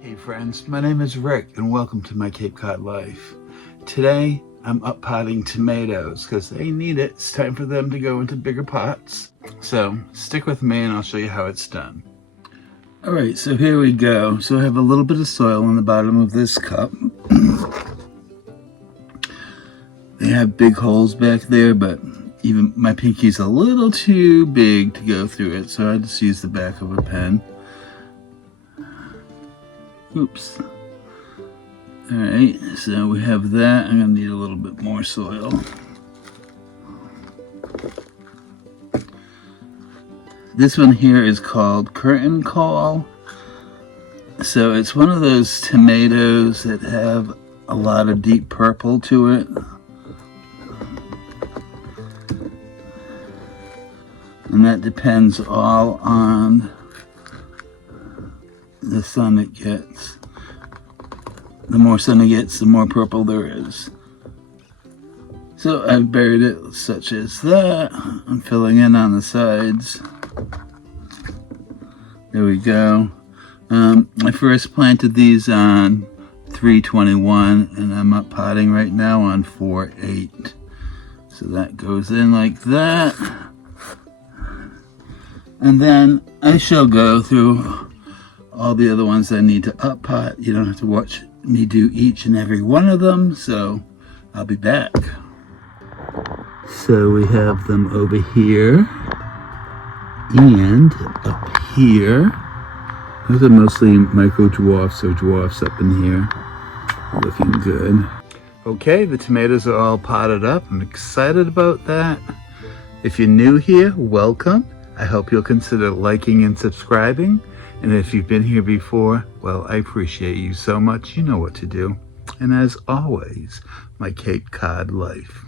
Hey friends, my name is Rick and welcome to my Cape Cod life. Today I'm up potting tomatoes because they need it. It's time for them to go into bigger pots. So stick with me and I'll show you how it's done. Alright, so here we go. So I have a little bit of soil on the bottom of this cup. They have big holes back there, but even my pinky's a little too big to go through it, so I just use the back of a pen. Oops. Alright, so we have that. I'm going to need a little bit more soil. This one here is called curtain call. So it's one of those tomatoes that have a lot of deep purple to it. And that depends all on the sun it gets. The more sun it gets, the more purple there is. So I've buried it such as that. I'm filling in on the sides. There we go. I first planted these on 321 and I'm up potting right now on 4.8. So that goes in like that. And then I shall go through all the other ones I need to up pot. You don't have to watch me do each and every one of them, so I'll be back. So we have them over here and up here. Those are mostly micro dwarfs or dwarfs up in here. Looking good. Okay, the tomatoes are all potted up. I'm excited about that. If you're new here, welcome. I hope you'll consider liking and subscribing. And if you've been here before, well, I appreciate you so much. You know what to do. And as always, my Cape Cod life.